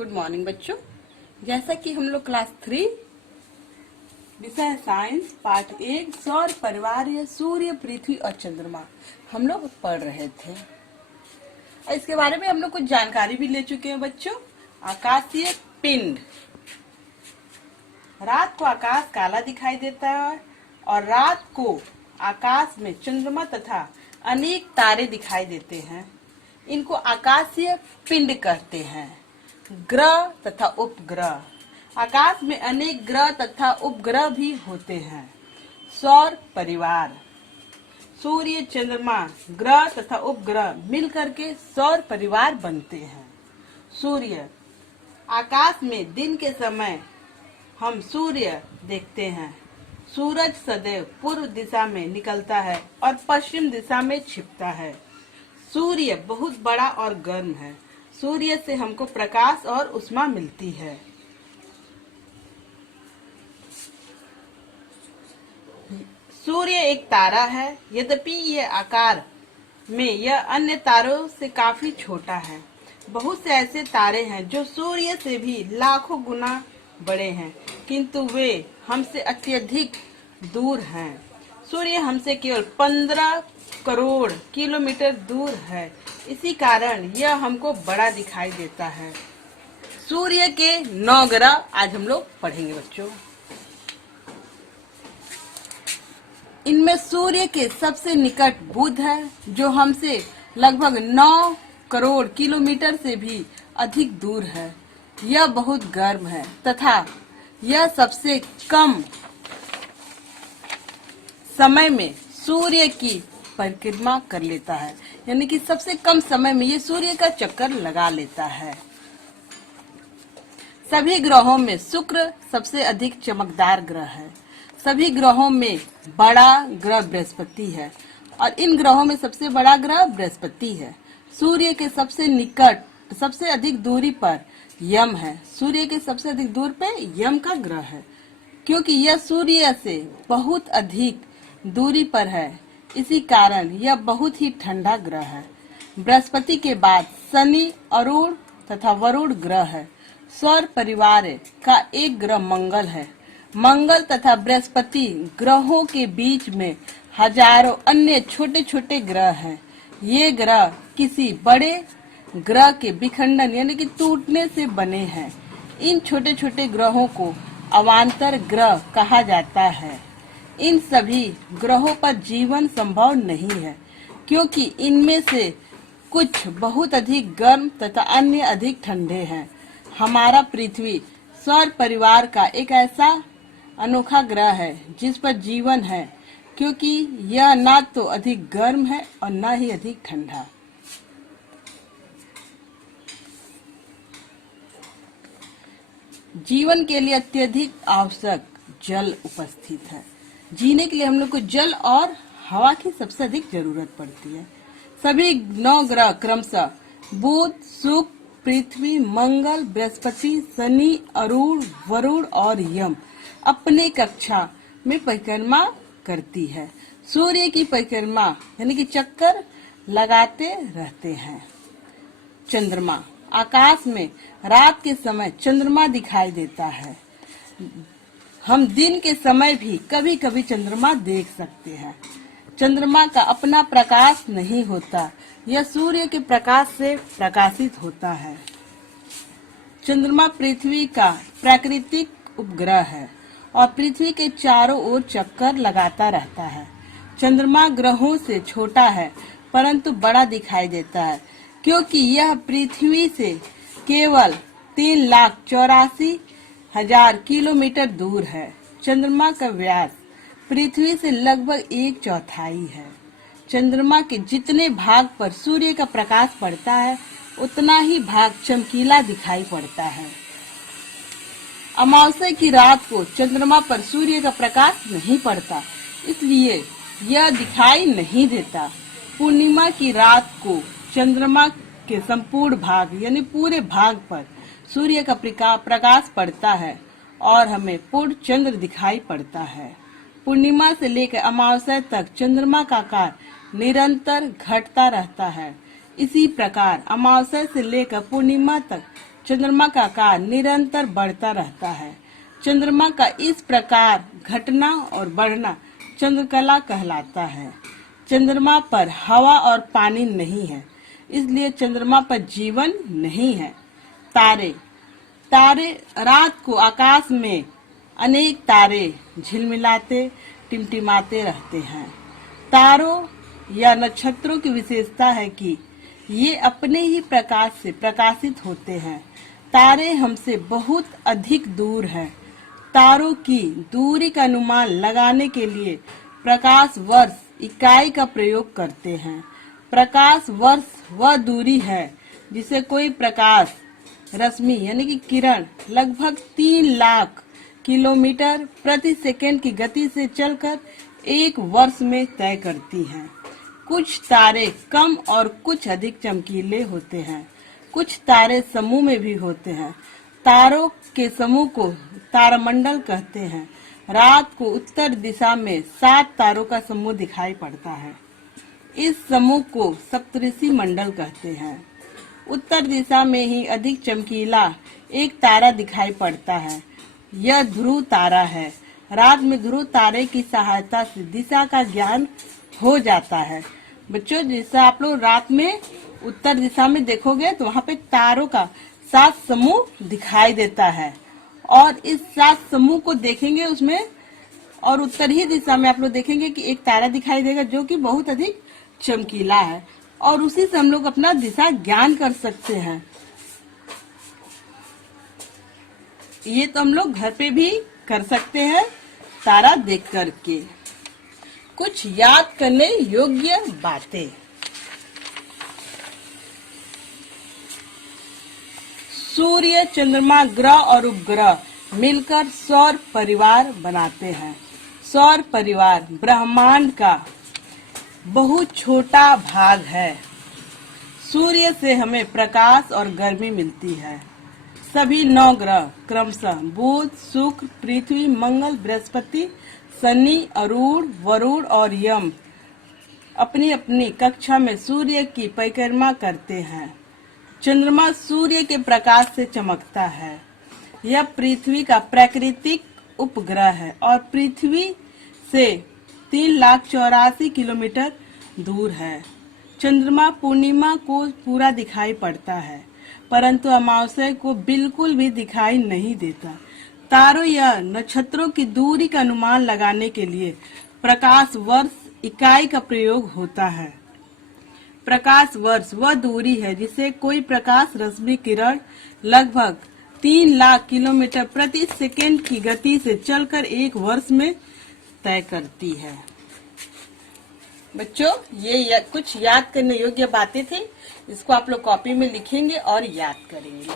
Good morning बच्चों। जैसा कि हम लोग क्लास 3 विषय साइंस पाठ 1 सौर परिवार या सूर्य, पृथ्वी और चंद्रमा हम लोग पढ़ रहे थे और इसके बारे में हम लोग कुछ जानकारी भी ले चुके हैं बच्चों। आकाशीय पिंड। रात को आकाश काला दिखाई देता है और रात को आकाश में चंद्रमा तथा अनेक तारे दिखाई देते हैं। इनको आकाशीय पिंड कहते हैं। ग्रह तथा उपग्रह। आकाश में अनेक ग्रह तथा उपग्रह भी होते हैं। सौर परिवार। सूर्य, चंद्रमा, ग्रह तथा उपग्रह मिलकर के सौर परिवार बनते हैं। सूर्य। आकाश में दिन के समय हम सूर्य देखते हैं। सूरज सदैव पूर्व दिशा में निकलता है और पश्चिम दिशा में छिपता है। सूर्य बहुत बड़ा और गर्म है। सूर्य से हमको प्रकाश और ऊष्मा मिलती है। सूर्य एक तारा है, यद्यपि यह आकार में यह अन्य तारों से काफी छोटा है। बहुत से ऐसे तारे हैं जो सूर्य से भी लाखों गुना बड़े हैं, किंतु वे हमसे अत्यधिक दूर हैं। सूर्य हमसे केवल 15 करोड़ किलोमीटर दूर है। इसी कारण यह हमको बड़ा दिखाई देता है। सूर्य के 9 ग्रह आज हम लोग पढ़ेंगे बच्चों। इनमें सूर्य के सबसे निकट बुध है, जो हमसे लगभग 9 करोड़ किलोमीटर से भी अधिक दूर है। यह बहुत गर्म है तथा यह सबसे कम समय में सूर्य की परिक्रमा कर लेता है, यानी कि सबसे कम समय में ये सूर्य का चक्कर लगा लेता है। सभी ग्रहों में शुक्र सबसे अधिक चमकदार ग्रह है। सभी ग्रहों में बड़ा ग्रह बृहस्पति है और इन ग्रहों में सबसे बड़ा ग्रह बृहस्पति है। सूर्य के सबसे निकट सबसे अधिक दूरी पर यम है। सूर्य के सबसे अधिक दूर पे यम का ग्रह है, क्योंकि यह सूर्य से बहुत अधिक दूरी पर है। इसी कारण यह बहुत ही ठंडा ग्रह है। बृहस्पति के बाद शनि, अरुण तथा वरुण ग्रह है। सौर परिवार का एक ग्रह मंगल है। मंगल तथा बृहस्पति ग्रहों के बीच में हजारों अन्य छोटे छोटे ग्रह हैं। ये ग्रह किसी बड़े ग्रह के विखंडन यानी कि टूटने से बने हैं। इन छोटे छोटे ग्रहों को अवान्तर ग्रह कहा जाता है। इन सभी ग्रहों पर जीवन संभव नहीं है, क्योंकि इनमें से कुछ बहुत अधिक गर्म तथा अन्य अधिक ठंडे हैं। हमारा पृथ्वी सौर परिवार का एक ऐसा अनोखा ग्रह है जिस पर जीवन है, क्योंकि यह ना तो अधिक गर्म है और ना ही अधिक ठंडा। जीवन के लिए अत्यधिक आवश्यक जल उपस्थित है। जीने के लिए हम लोग को जल और हवा की सबसे अधिक जरूरत पड़ती है। सभी 9 ग्रह क्रमशः बुध, शुक्र, पृथ्वी, मंगल, बृहस्पति, शनि, अरुण, वरुण और यम अपने कक्षा में परिक्रमा करती है। सूर्य की परिक्रमा यानी कि चक्कर लगाते रहते हैं। चंद्रमा। आकाश में रात के समय चंद्रमा दिखाई देता है। हम दिन के समय भी कभी कभी चंद्रमा देख सकते हैं। चंद्रमा का अपना प्रकाश नहीं होता, यह सूर्य के प्रकाश से प्रकाशित होता है। चंद्रमा पृथ्वी का प्राकृतिक उपग्रह है और पृथ्वी के चारों ओर चक्कर लगाता रहता है। चंद्रमा ग्रहों से छोटा है, परंतु बड़ा दिखाई देता है, क्योंकि यह पृथ्वी से केवल 3,84,000 किलोमीटर दूर है। चंद्रमा का व्यास पृथ्वी से लगभग 1/4 है। चंद्रमा के जितने भाग पर सूर्य का प्रकाश पड़ता है, उतना ही भाग चमकीला दिखाई पड़ता है। अमावस्या की रात को चंद्रमा पर सूर्य का प्रकाश नहीं पड़ता, इसलिए यह दिखाई नहीं देता। पूर्णिमा की रात को चंद्रमा के संपूर्ण भाग यानी पूरे भाग पर सूर्य का प्रकाश पड़ता है और हमें पूर्ण चंद्र दिखाई पड़ता है। पूर्णिमा से लेकर अमावस्या तक चंद्रमा का आकार निरंतर घटता रहता है। इसी प्रकार अमावस्या से लेकर पूर्णिमा तक चंद्रमा का आकार निरंतर बढ़ता रहता है। चंद्रमा का इस प्रकार घटना और बढ़ना चंद्रकला कहलाता है। चंद्रमा पर हवा और पानी नहीं है, इसलिए चंद्रमा पर जीवन नहीं है। तारे तारे रात को आकाश में अनेक तारे झिलमिलाते टिमटिमाते रहते हैं। तारों या नक्षत्रों की विशेषता है कि ये अपने ही प्रकाश से प्रकाशित होते हैं। तारे हमसे बहुत अधिक दूर हैं। तारों की दूरी का अनुमान लगाने के लिए प्रकाश वर्ष इकाई का प्रयोग करते हैं। प्रकाश वर्ष वह दूरी है जिसे कोई प्रकाश रश्मि यानी कि किरण लगभग 3 लाख किलोमीटर प्रति सेकंड की गति से चलकर एक वर्ष में तय करती हैं। कुछ तारे कम और कुछ अधिक चमकीले होते हैं। कुछ तारे समूह में भी होते हैं। तारों के समूह को तारामंडल कहते हैं। रात को उत्तर दिशा में 7 तारों का समूह दिखाई पड़ता है। इस समूह को सप्तऋषि मंडल कहते हैं। उत्तर दिशा में ही अधिक चमकीला एक तारा दिखाई पड़ता है। यह ध्रुव तारा है। रात में ध्रुव तारे की सहायता से दिशा का ज्ञान हो जाता है। बच्चों, जैसे आप लोग रात में उत्तर दिशा में देखोगे तो वहाँ पे तारों का 7 समूह दिखाई देता है और इस 7 समूह को देखेंगे उसमें, और उत्तर ही दिशा में आप लोग देखेंगे कि एक तारा दिखाई देगा जो कि बहुत अधिक चमकीला है और उसी से हम लोग अपना दिशा ज्ञान कर सकते हैं। ये तो हम लोग घर पे भी कर सकते हैं तारा देख करके। कुछ याद करने योग्य बातें। सूर्य, चंद्रमा, ग्रह और उपग्रह मिलकर सौर परिवार बनाते हैं। सौर परिवार ब्रह्मांड का बहुत छोटा भाग है। सूर्य से हमें प्रकाश और गर्मी मिलती है। सभी 9 ग्रह क्रमशः बुध, शुक्र, पृथ्वी, मंगल, बृहस्पति, शनि, अरुण, वरुण और यम अपनी अपनी कक्षा में सूर्य की परिक्रमा करते हैं। चंद्रमा सूर्य के प्रकाश से चमकता है। यह पृथ्वी का प्राकृतिक उपग्रह है और पृथ्वी से 3,84,000 किलोमीटर दूर है। चंद्रमा पूर्णिमा को पूरा दिखाई पड़ता है, परंतु अमावस्या को बिल्कुल भी दिखाई नहीं देता। तारों या नक्षत्रों की दूरी का अनुमान लगाने के लिए प्रकाश वर्ष इकाई का प्रयोग होता है। प्रकाश वर्ष वह दूरी है जिसे कोई प्रकाश रश्मि किरण लगभग 3 लाख किलोमीटर प्रति सेकंड की गति से चलकर एक वर्ष में तय करती है। बच्चों, ये कुछ याद करने योग्य बातें थी। इसको आप लोग कॉपी में लिखेंगे और याद करेंगे।